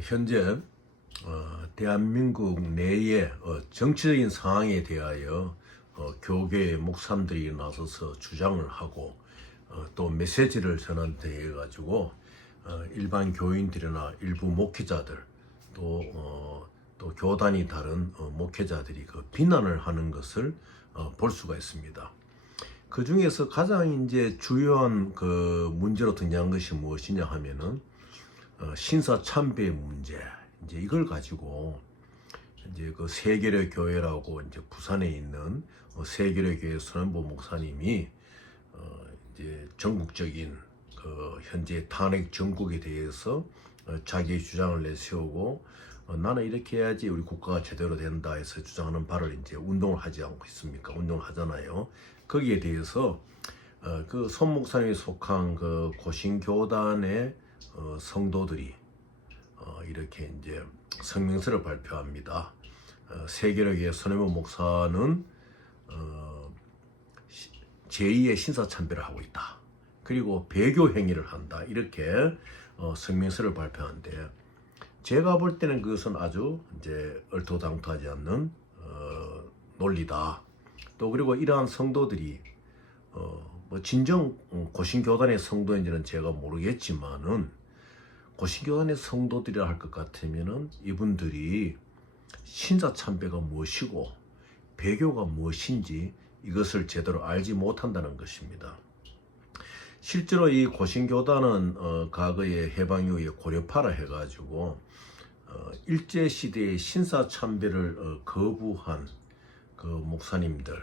현재 대한민국 내의 정치적인 상황에 대하여 교계의 목사님들이 나서서 주장을 하고 또 메시지를 전환해 가지고 일반 교인들이나 일부 목회자들 또 교단이 다른 목회자들이 그 비난을 하는 것을 볼 수가 있습니다. 그 중에서 가장 이제 주요한 그 문제로 등장한 것이 무엇이냐 하면은 신사 참배 문제. 이제 이걸 가지고 이제 그 세계의 교회라고 이제 부산에 있는 세계의 교회 손현보 목사님이 이제 전국적인 그 현재 탄핵 정국에 대해서 자기의 주장을 내세우고 나는 이렇게 해야지 우리 국가가 제대로 된다 해서 주장하는 바를 이제 운동을 하지 않고 있습니까? 운동을 하잖아요. 거기에 대해서 그 손 목사님이 속한 그 고신교단의 성도들이 이렇게 이제 성명서를 발표합니다. 세계력의 손해보 목사는 제2의 신사참배를 하고 있다. 그리고 배교 행위를 한다. 이렇게 성명서를 발표하는데 제가 볼 때는 그것은 아주 이제 얼토당토하지 않는 논리다. 또 그리고 이러한 성도들이 뭐 진정 고신교단의 성도인지는 제가 모르겠지만은 고신교단의 성도들이라 할 것 같으면은 이분들이 신사참배가 무엇이고 배교가 무엇인지 이것을 제대로 알지 못한다는 것입니다. 실제로 이 고신교단은 과거에 해방 이후에 고려파라 해가지고 일제 시대의 신사참배를 거부한 그 목사님들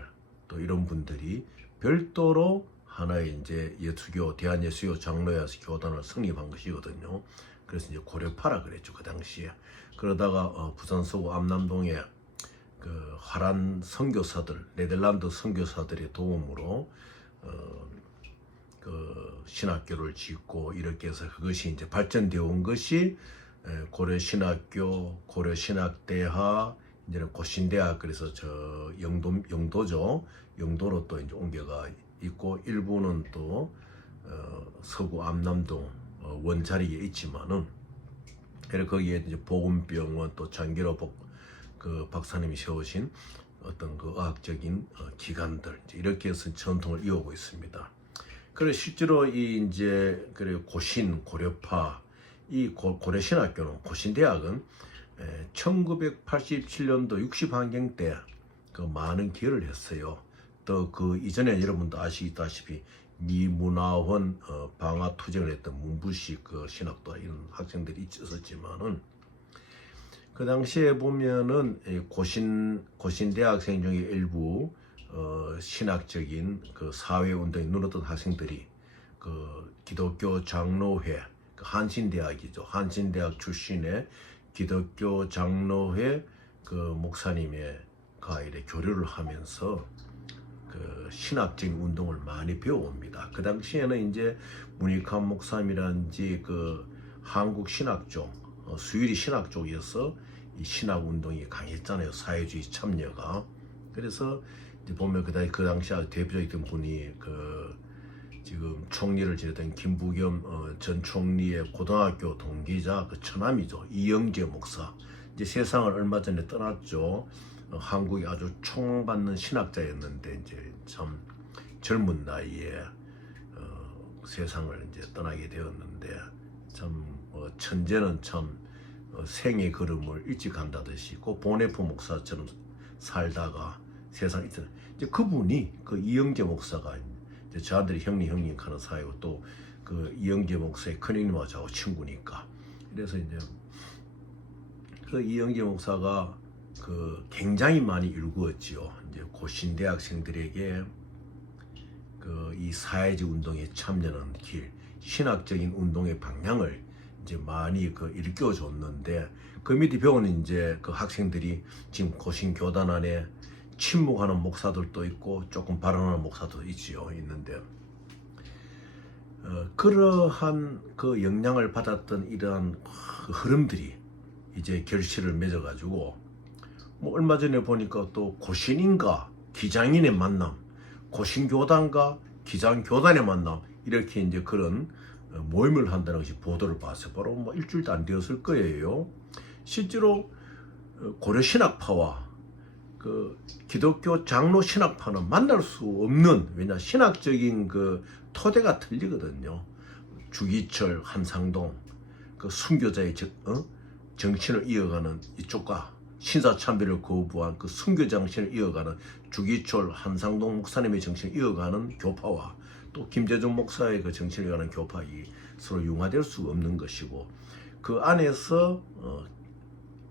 또 이런 분들이 별도로 하나의 이제 예수교 대한예수교 장로야스 교단을 성립한 것이거든요. 그래서 이제 고려파라 그랬죠 그 당시에. 그러다가 부산 서구 암남동에 그 화란 선교사들 네덜란드 선교사들의 도움으로 그 신학교를 짓고 이렇게 해서 그것이 이제 발전되어 온 것이 고려신학교, 고려신학대학, 이제는 고신대학 그래서 저 영도죠. 영도로 또 이제 옮겨가 있고 일부는 또 서구 암남동 원자리에 있지만은 그래서 거기에 이제 보건병원 또 장기로 그 박사님이 세우신 어떤 그 의학적인 기관들 이렇게 해서 전통을 이어오고 있습니다. 그래서 실제로 이 이제 그래 고신 고려파 이 고려신학교는 고신대학은 1987년도 60환경 때 그 많은 기여를 했어요. 또 그 이전에 여러분도 아시다시피 미문화원 방화투쟁을 했던 문부식 그 신학도 이런 학생들이 있었지만은 그 당시에 보면은 고신대학생 중에 일부 신학적인 그 사회운동에 눈었던 학생들이 그 기독교 장로회 그 한신대학이죠. 한신대학 출신의 기독교 장로회 그 목사님의 가일에 교류를 하면서 그 신학적인 운동을 많이 배워옵니다. 그 당시에는 이제 문익환 목사님이란지 그 한국 신학 쪽, 수유리 신학 쪽에서 이 신학 운동이 강했잖아요. 사회주의 참여가. 그래서 이제 보면 그 당시 대표적인 분이 그 지금 총리를 지냈던 김부겸 전 총리의 고등학교 동기자 그 처남이죠. 이영재 목사. 이제 세상을 얼마 전에 떠났죠. 한국이 아주 총받는 신학자였는데 이제 참 젊은 나이에 세상을 이제 떠나게 되었는데 참 천재는 참 생의 걸음을 일찍 간다듯이 그 보네포 목사처럼 살다가 세상 이제 그분이 그 이영재 목사가 이제 저한테는 형님 하는 사이고 또 그 이영재 목사의 큰형님하고 저하고 친구니까 그래서 이제 그 이영재 목사가 그 굉장히 많이 일구었지요. 이제 고신대 학생들에게 그 이 사회적 운동에 참여하는 길, 신학적인 운동의 방향을 이제 많이 그 일깨워줬는데 그 밑에 배우는 이제 그 학생들이 지금 고신 교단 안에 침묵하는 목사들도 있고 조금 발언하는 목사도 있지요. 있는데 그러한 그 영향을 받았던 이러한 흐름들이 이제 결실을 맺어가지고 뭐 얼마 전에 보니까 또 고신인가 기장인의 만남, 고신교단과 기장교단의 만남 이렇게 이제 그런 모임을 한다는 것이 보도를 봤어요. 바로 뭐 일주일도 안 되었을 거예요. 실제로 고려 신학파와 그 기독교 장로 신학파는 만날 수 없는, 왜냐 신학적인 그 토대가 틀리거든요. 주기철, 한상동 그 순교자의 정신을 이어가는 이쪽과 신사참배를 거부한 그 순교 정신을 이어가는 주기철, 한상동 목사님의 정신을 이어가는 교파와 또 김재정 목사의 그 정신을 이어가는 교파, 이 서로 융화될 수 없는 것이고, 그 안에서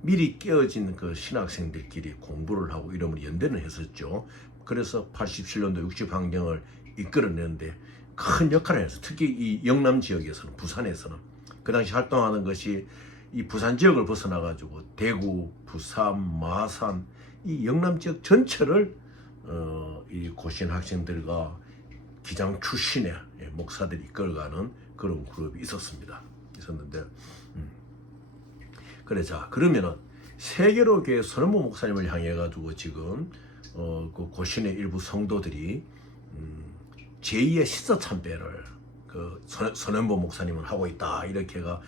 미리 깨어진 그 신학생들끼리 공부를 하고 이름을 연대는 했었죠. 그래서 87년도 60환경을 이끌어내는데 큰 역할을 했어요. 특히 이 영남 지역에서는, 부산에서는 그 당시 활동하는 것이 이 부산 지역을 벗어나가지고 대구, 부산, 마산 이 영남 지역 전체를 이 고신 학생들과 기장 출신의 목사들이 이끌어가는 그런 그룹이 있었는데, 그래, 자 그러면은 세계로 교회 선원보 목사님을 향해 가지고 지금 그 고신의 일부 성도들이 제2의 신사참배를 그 선원보 목사님은 하고 있다, 이렇게가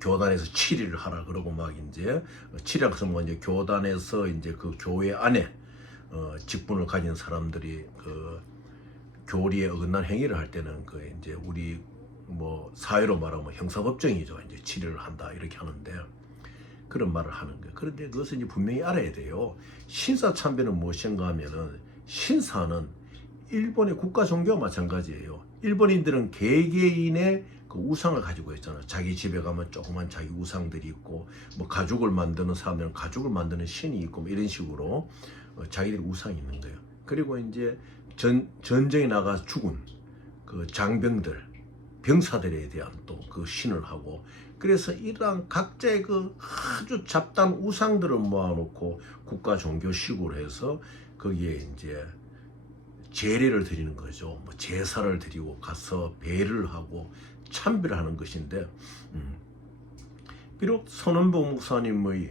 교단에서 치리를 하라 그러고 막 이제 치리라 그러면 뭐 이제 교단에서 이제 그 교회 안에 직분을 가진 사람들이 그 교리에 어긋난 행위를 할 때는 그 이제 우리 뭐 사회로 말하면 형사법정이죠. 이제 치료를 한다 이렇게 하는데, 그런 말을 하는 거예요. 그런데 그것은 이제 분명히 알아야 돼요. 신사참배는 무엇인가 하면은, 신사는 일본의 국가 종교와 마찬가지예요. 일본인들은 개개인의 그 우상을 가지고 있잖아요. 자기 집에 가면 조그만 자기 우상들이 있고, 뭐 가죽을 만드는 사람들은 가죽을 만드는 신이 있고, 뭐 이런 식으로 자기들이 우상이 있는 거예요. 그리고 이제 전쟁에 나가 죽은 그 장병들, 병사들에 대한 또 그 신을 하고, 그래서 이러한 각자의 그 아주 잡다한 우상들을 모아놓고 국가 종교식으로 해서 거기에 이제 제례를 드리는 거죠. 뭐 제사를 드리고 가서 배를 하고 참배를 하는 것인데, 비록 선원보 목사님이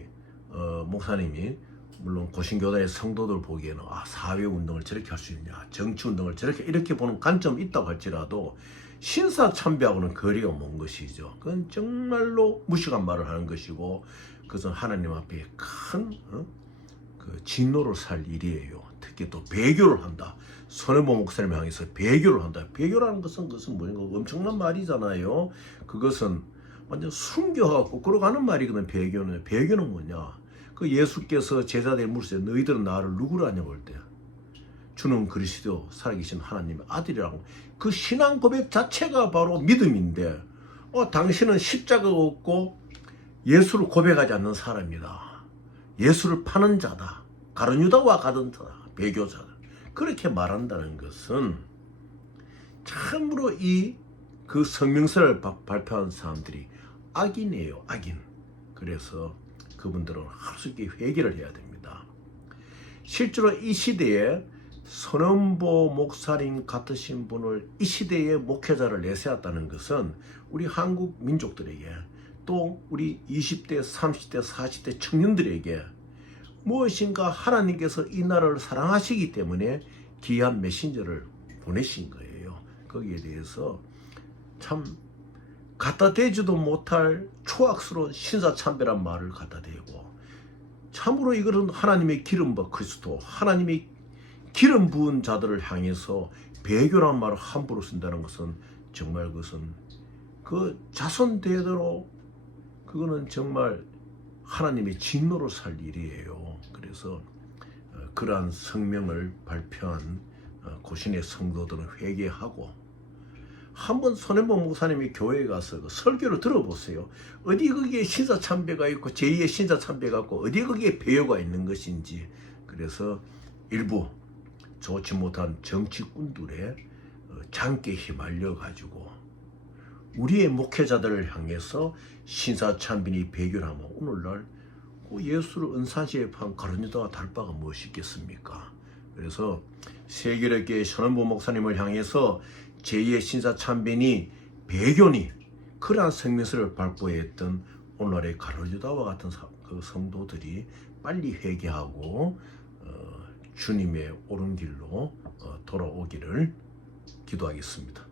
물론 고신교단의 성도들 보기에는 사회운동을 저렇게 할 수 있냐, 정치운동을 저렇게 이렇게 보는 관점이 있다고 할지라도 신사참배하고는 거리가 먼 것이죠. 그건 정말로 무식한 말을 하는 것이고, 그것은 하나님 앞에 큰 그 진노를 살 일이에요. 특히 또 배교를 한다. 선원보 목사님 향해서 배교를 한다. 배교라는 것은 뭐인가, 엄청난 말이잖아요. 그것은 완전 순교하고 거꾸로 가는 말이거든. 배교는 뭐냐, 그 예수께서 제자들에게 물으세요. 너희들은 나를 누구로 아냐고 할 때, 주는 그리스도 살아계신 하나님의 아들이라고. 그 신앙 고백 자체가 바로 믿음인데, 당신은 십자가가 없고 예수를 고백하지 않는 사람이다. 예수를 파는 자다. 가룟유다와 같은 자다. 배교자다. 그렇게 말한다는 것은 참으로 그 성명서를 발표한 사람들이 악인이에요. 악인. 그래서 그분들은 하루속히 회개를 해야 됩니다. 실제로 이 시대에 선원보 목사님 같으신 분을 이 시대의 목회자를 내세웠다는 것은 우리 한국 민족들에게, 또 우리 20대, 30대, 40대 청년들에게 무엇인가 하나님께서 이 나라를 사랑하시기 때문에 귀한 메신저를 보내신 거예요. 거기에 대해서 참 갖다 대지도 못할 초악스러운 신사참배란 말을 갖다 대고, 참으로 이것은 하나님의 기름과 그리스도, 하나님의 기름 부은 자들을 향해서 배교란 말을 함부로 쓴다는 것은 정말 그것은 그 자손 대대로 그거는 정말 하나님의 진노로 살 일이에요. 그래서 그러한 성명을 발표한 고신의 성도들은 회개하고, 한번 선원보 목사님이 교회에 가서 그 설교를 들어보세요. 어디 거기에 신사참배가 있고 제2의 신사참배가 있고 어디 거기에 배교가 있는 것인지. 그래서 일부 좋지 못한 정치꾼들의 장께 휘말려 가지고 우리의 목회자들을 향해서 신사참배니 배교를 하면 오늘날 예수를 은사시에 판 가룟유다와 다를 바가 무엇이 있겠습니까? 그래서 세계력교회 선원보 목사님을 향해서 제2의 신사참배니 배교니 그러한 성명서를 발표했던 오늘날의 가룟유다와 같은 그 성도들이 빨리 회개하고 주님의 옳은 길로 돌아오기를 기도하겠습니다.